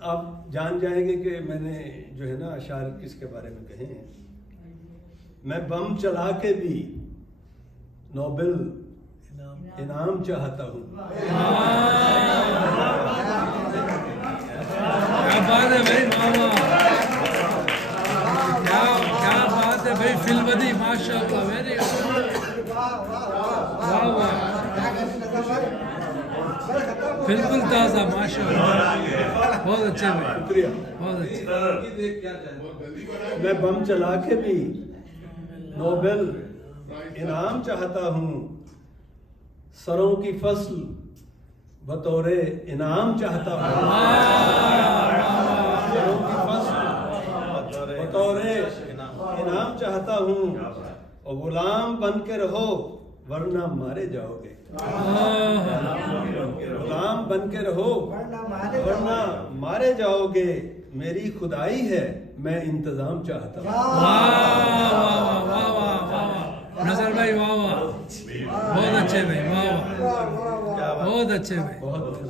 आप जान जाएंगे कि मैंने जो है ना अशार किसके बारे में कहे हैं। मैं बम चला के भी नोबेल इनाम चाहता हूँ। क्या बात है भाई, क्या बात है भाई, फिल्मदी माशाअल्लाह, वेरी वाह वाह, बिल्कुल ताज़ा माशाअल्लाह, बहुत अच्छे भाई, शुक्रिया। बहुत अच्छे। मैं बम चला के भी नोबेल इनाम चाहता हूँ। सरों की फसल बतौरे इनाम चाहता हूँ। सरों की फसल बतौरे इनाम चाहता हूँ। और गुलाम बन के रहो वरना मारे जाओगे। गुलाम बन के रहो वरना मारे जाओगे। मेरी खुदाई है मैं इंतजाम चाहता हूँ। नजर भाई वाह वाह, बहुत अच्छे भाई, वाह वाह, बहुत अच्छे भाई, बहुत अच्छे।